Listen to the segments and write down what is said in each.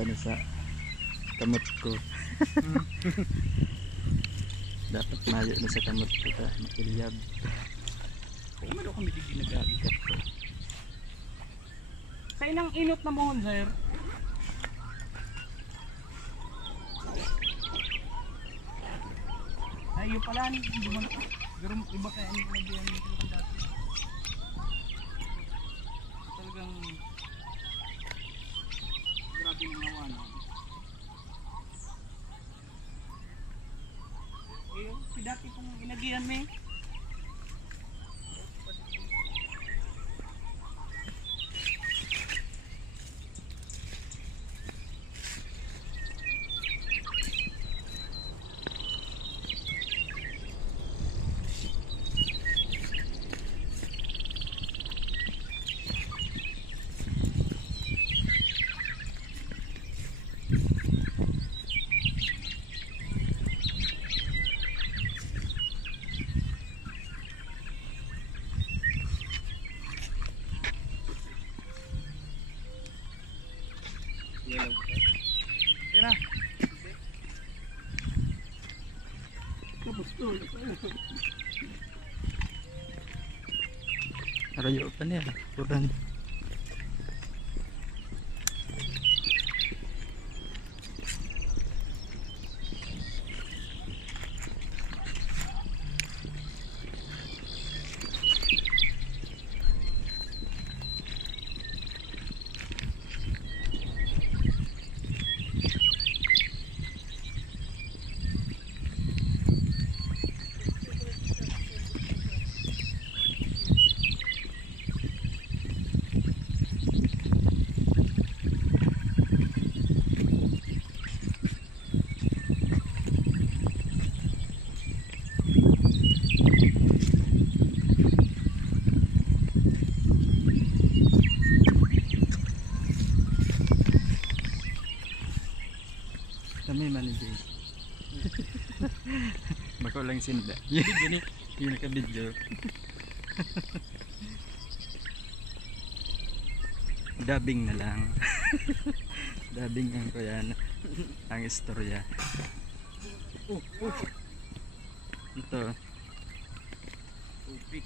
papunta na sa kamot ko. Dapat mayo na sa kamot ko ta makiliyab. Kung ano kami di ginagagigat ko. Sa inang inot na mohon, sir. Ay, yung pala, pero iba kaya ang nagbihan ng dati. Talagang grabe ng nawa na. Eh, si dati kong inagihan mo eh. Yan na. Arayo pa niya. Kurang. Kami manager. Bako lang sinda. Gini, yung naka-video. Dubbing na lang. Dubbing ang ko yan. Ang istorya. Ito. Tubig.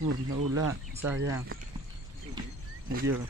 Naula, sayang. Medyo.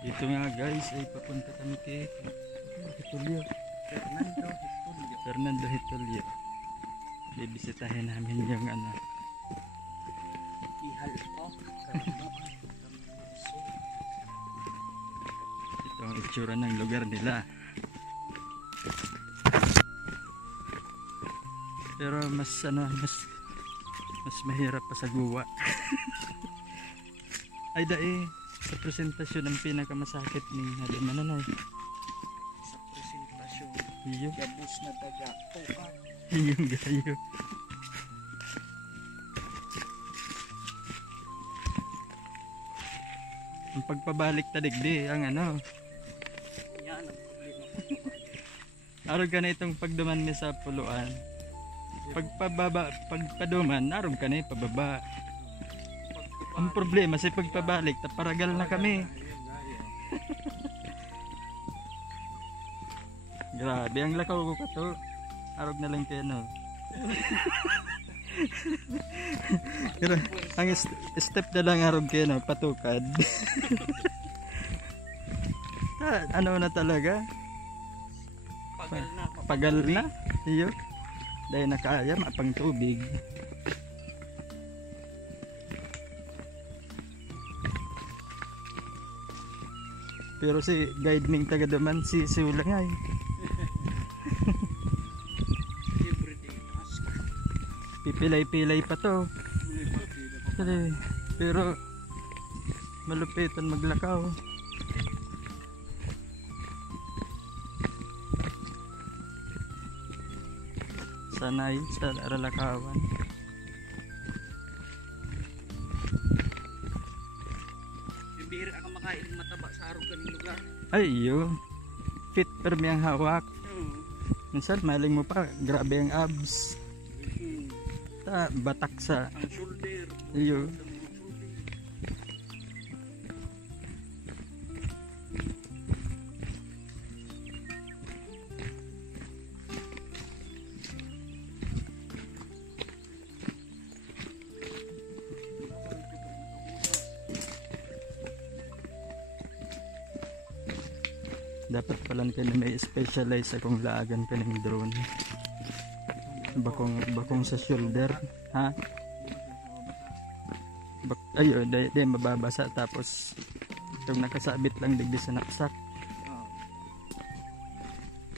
Ito nga guys ay papunta kami kay Hitulio. Fernando Hitulio. Bibisitahin namin yung ano. Ihal ko. Ito ang itsura ng lugar nila. Pero mas ano, mas mahirap pa sa guwa. Ay dai sa presentasyon ang pinakamasakit ni Halimananay. Sa presentasyon. Iyo. Gabos na daga. Tukan. Yung gayo. Ang pagpabalik tadigdi ang ano. Yan ang problema ko. Arog ka na itong pagduman ni sa puluan. Pagpaduman, arog ka na pababa. Ang problema sa pagpabalik, taparagal na kami. Grabe, ang lakaw ko kato. Arog na lang kayo, no? Pero, ang step na lang arog kayo, no? Patukad. Ano na talaga? Pagal na. Pagal na. Iyo. Dahil nakaya mapang tubig. Pero si guide ning taga daman si Sula nga eh. Everyday task. Pipilay-pilay pa to. Pero malupitan maglakaw. Sanay sa ralakawan. Yung bihira ka makain ng mataba sa araw kaning lugar. Ay iyo. Fit permi ang hawak. Oo. Minsan maling mo pa. Grabe ang abs. Batak sa Ang shoulder. iyo. Dapat pala kayo may specialize akong laagan ka ng drone. Bakong sa shoulder, ha? Ayo, di mababasa tapos itong nakasabit lang digdi sa naksak.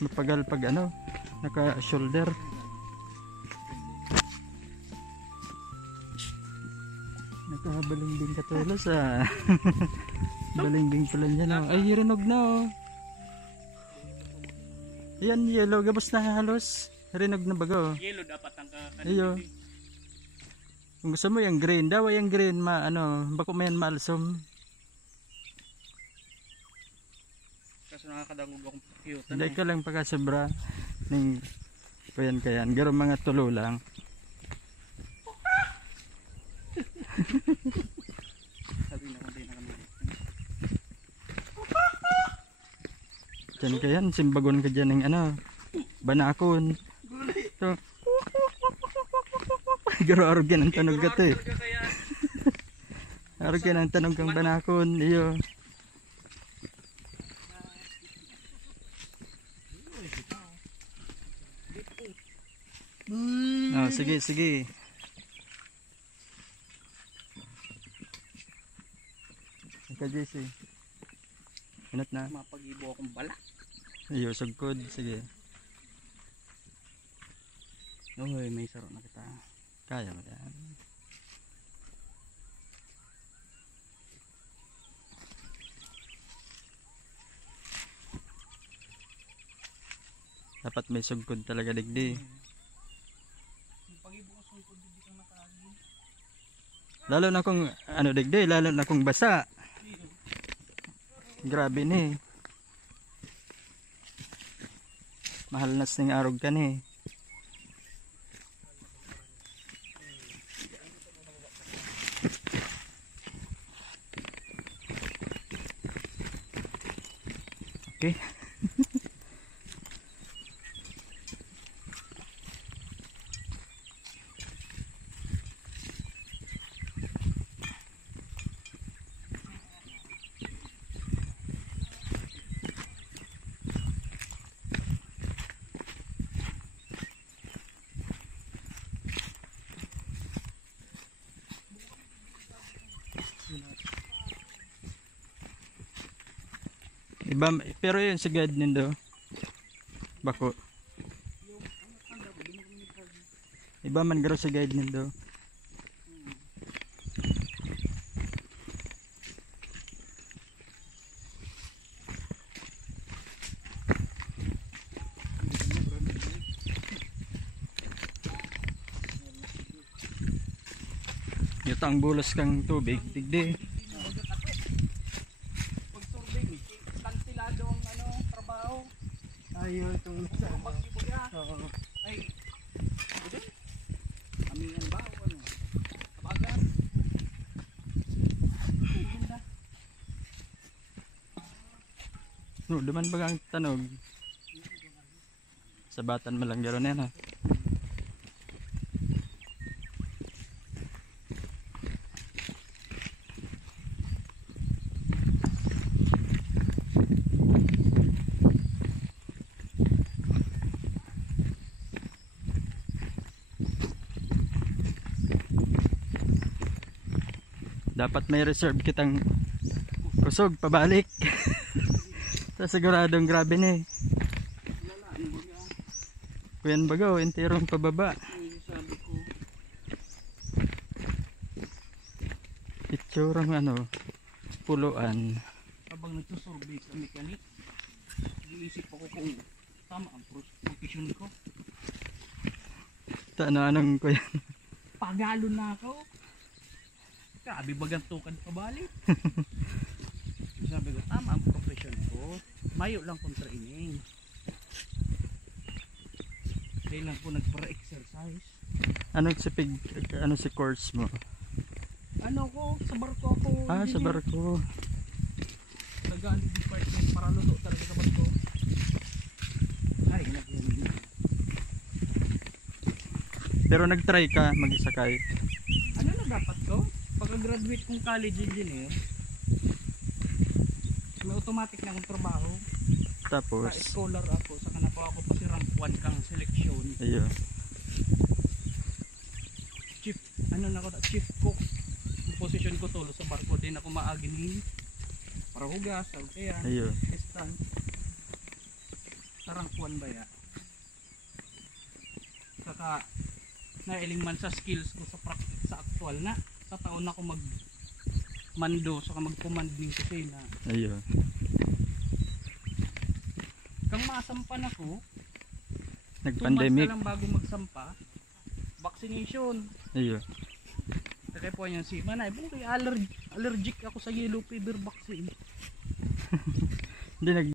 Mapagal pag ano, naka shoulder. Nakabalingbing katulos ah. Balingbing pala niya no. Ay, rinog na oh. Yan, yellow. Gabos na halos. Rinog na bago. Yellow dapat ang Iyo. Kung gusto mo yung green. Daw yung green bako mayan maalsom. Kaso nakakadagog akong cute. Hindi ka lang pagkasabra ng kayan. Garo mga tulo lang. Sabi na kung di na kami. Diyan kayan. Simbagon ka dyan ng banakon. Ito. Garo arugyan ang tanog ka to eh. Arugyan ang tanog kang banakon. Iyo. Oh, sige. Ika JC. Inat na. Mapagibo akong balak. Iyo, sugkod. Sige. Uy, may saro na kita. Kaya mo yan. Dapat may sugkod talaga digdi. Pagibo ko sungkod hindi kang nakagin. Lalo na kung digdi, lalo na kung basa. Grabe ni. Mahal na sing arog ka ni. Okay. Iba, pero yun si guide nindo. Bako. Iba man garo si guide nindo. Yutang bulos kang tubig, tigdi. Kansilado ang trabaho. Ayun, itong Oo. Ay. Ano? Amingan ba o ano? Kabagan. no, duman ba ang tanog? Sabatan mo lang garo na yan ha. Dapat may reserve kitang kusog pabalik. Sa siguradong grabe na eh. Lalaan baga. Kuyan bagaw, enterong pababa. Yung sabi ko. Itsurang ano, puluan. Habang nagsusurvey sa mechanic, iisip ako kung tama ang profession ko. Anong kuya? Pagalo na ako. Grabe bagang tukad pabalik. Sabi ko, tama ang profession ko. Mayo lang kong training. Kailan ko nagpa-exercise. Ano si course mo? Ano ko, sa barko ako. Ah, sa barko. Tagaan yung department para luto talaga sa barko. Ay, nagyan. Pero nag-try ka mag-isakay. Ano na dapat ko? Pagka-graduate kong college engineer, may automatic na akong trabaho. Tapos, Scholar ako, saka nakuha ko pa si rank 1 kang seleksyon. ayun. Chief, ano na ako, chief cook. Yung position ko tolo sa barko din ako maaginin. Para hugas, salteyan, Ayun. stand. Sa rank 1 ba ya? Saka, nailing man sa skills ko sa actual na. Sa taon ako mando, saka mag-command ng kusina. Ayun. Kang masampan ako, 2 months Nag-pandemic. na lang bago magsampa, vaccination. Ayun. Kaya po yan si Manay, buhay allergic ako sa yellow fever vaccine. Hindi